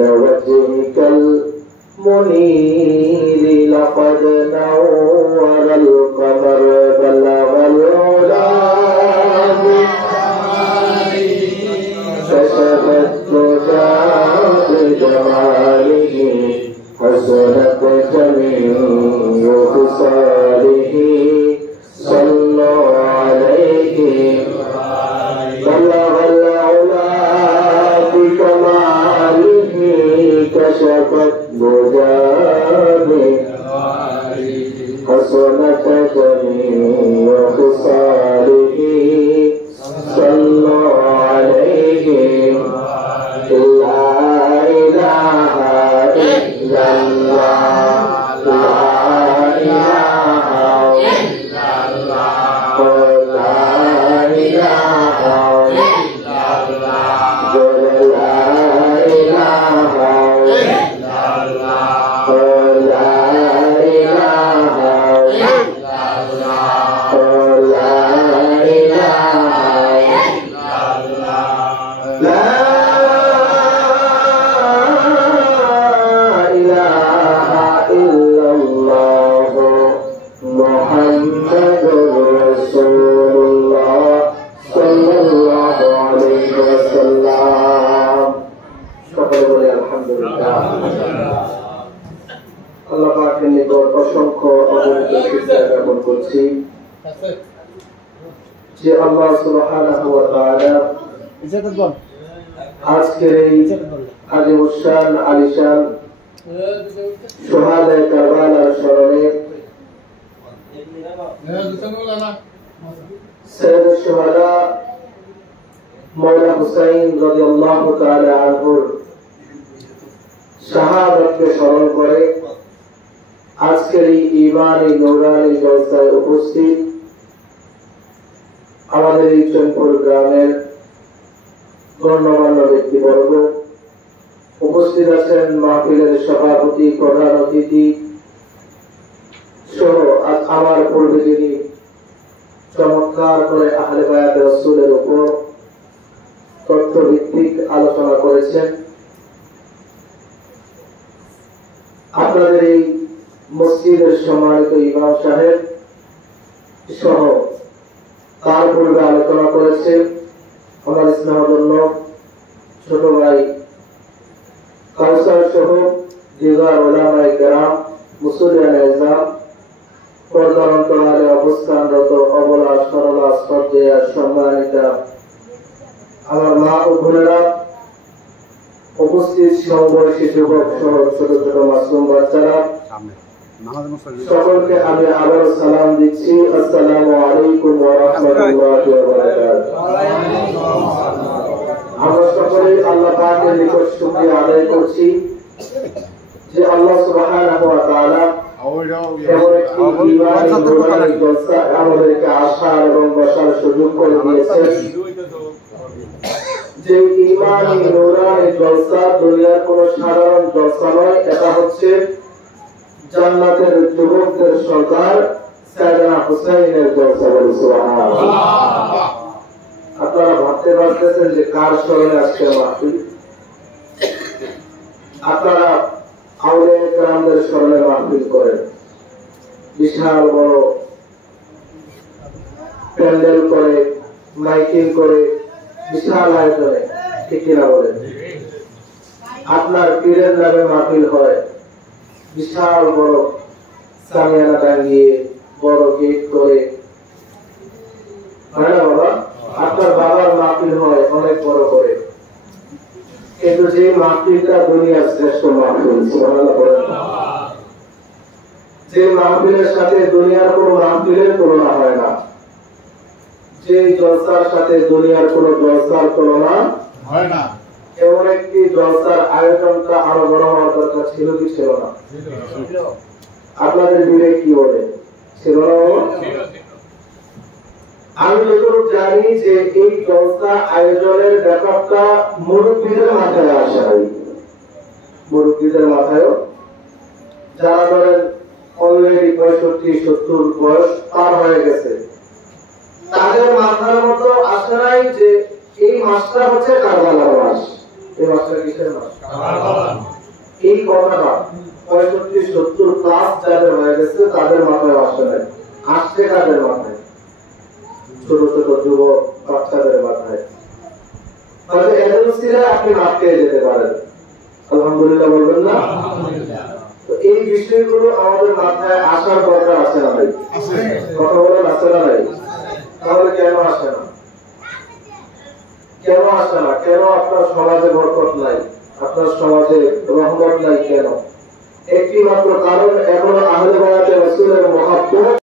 وجهك المنير لقد نور القمر بلغ العلا كشف الدجى بجماله حسنت جميع خصاله صلوا عليه بلغ العلا بكماله كشف الدجى حسنت جميع خصاله صلوا عليه لا إله إلا الله لا إله إلا الله لا إله إلا الله لا إله إلا الله لا إله إلا الله لا إله إلا الله لا আল্লাহ পাকের নিকট অসংখ্য অগণিত শুকরিয়া জ্ঞাপন করছি যে আল্লাহ সুবহানাহু ওয়া তাআলা আজকের এই আজিমুশান আলিশান শুহাদায়ে কারবালার স্মরণে সাইয়্যিদুশ শুহাদা মাওলানা হুসাইন রাদিয়াল্লাহু তাআলা আনহুর শাহাদাতকে স্মরণ করে আজকের এই ঈমানী নূরানী জলসায় উপস্থিত আমাদের এই চৈনপুর গ্রামের গণ্যমান্য ব্যক্তিবর্গ, উপস্থিত আছেন মাহফিলের সভাপতি, প্রধান অতিথি সহ আমার পূর্বে যিনি চমৎকার করে আহলে বায়াত রাসূলের উপর তথ্যভিত্তিক আলোচনা করেছেন। আপনাদের এই মসজিদের সম্মানিত ইমাম সাহেব সহ তার পূর্বে আলোচনা করেছেন আমার স্নেহধন্য ছোট ভাই কাউসার সহ দিগার উলামায়ে কেরাম, মুসল্লিয়ান ইসলাম, পর্দার অন্তরালে অবস্থানরত অবলা সরলা শ্রদ্ধেয়া সম্মানিতা আমার মা ও বোনেরা, উপস্থিত সমবয়সী যুবক সহ ছোট ছোট মাসুম বাচ্চারা, সকলকে আমি আবার সালাম দিচ্ছি। আসসালামু আলাইকুম ওয়া রাহমাতুল্লাহি ওয়া বারাকাতুহু। আমরা সকলে আল্লাহ পাকের নিকট শুকরিয়া আদায় করছি যে আল্লাহ সুবহানাহু ওয়া তাআলা আমাদেরকে আসার এবং বসার সুযোগ করে দিয়েছেন। যে ঈমানী নূরানী জলসা দুনিয়ার কোন সাধারণ জলসা নয়, এটা হচ্ছে জান্নাতের যুবকদের সরদার সাইয়েদনা হুসাইনের জলসা। বলি সুবহানাল্লাহ। আপনারা ভাবতে পারতেছেন যে কার স্মরণে আজকে মাহফিল? আপনারা আউলিয়া কেরামদের স্মরণে মাহফিল করেন, বিশাল বড় প্যান্ডেল করে, মাইকিং করে, বিশাল আয়োজনে, ঠিক কিনা বলেন? আপনার পীরের নামে মাহফিল হয়, বিশাল বড় সামিয়ানা টাঙ্গিয়ে, বড় গেট করে, হয় না বাবা? আপনার বাবার মাহফিল হয় অনেক বড় করে, কিন্তু যে মাহফিলটা দুনিয়ার শ্রেষ্ঠ মাহফিল, সুবহানাল্লাহ বলেন, যে মাহফিলের সাথে দুনিয়ার কোন মাহফিলের তুলনা হয় না, যে জলসার সাথে দুনিয়ার কোন জলসার তুলনা হয় না, এমন একটি জলসার আয়োজনটা আরো বড় হওয়ার দরকার ছিল কি ছিল না? আপনাদের বিবেক কি বলে? ছিল না? আমি যতটুকু জানি যে এই জলসা আয়োজনের ব্যাপারটা মুরব্বীদের মাথায় আসে, মুরব্বীদের মাথায়ও, যারা ধরেন অলরেডি 65-70 বয়স পার হয়ে গেছে, তাদের মাথার মতো আসে নাই যে এই মাসটা হচ্ছে কারবালার মাস, এই মাসটা কিসের মাস? এই কথাটা 65-70 প্লাস যাদের হয়ে গেছে তাদের মাথায় আসে নাই, আসছে কাদের মাথায়? ছোট ছোট যুবক বাচ্চাদের মাথায়। তাহলে এদের উসিলায় আপনি মাফ পেয়ে যেতে পারেন, আলহামদুলিল্লাহ বলবেন না? তো এই বিষয়গুলো আমাদের মাথায় আসার দরকার আছে না ভাই? কথা বলেন, আছে না ভাই? তাহলে কেন আসে না? কেন আসে না? কেন আপনার সমাজে বরকত নাই, আপনার সমাজে রহমত নাই? কেন? একটি মাত্র কারণ, এখনো আহলে বায়াতে রাসূলের মহব্বত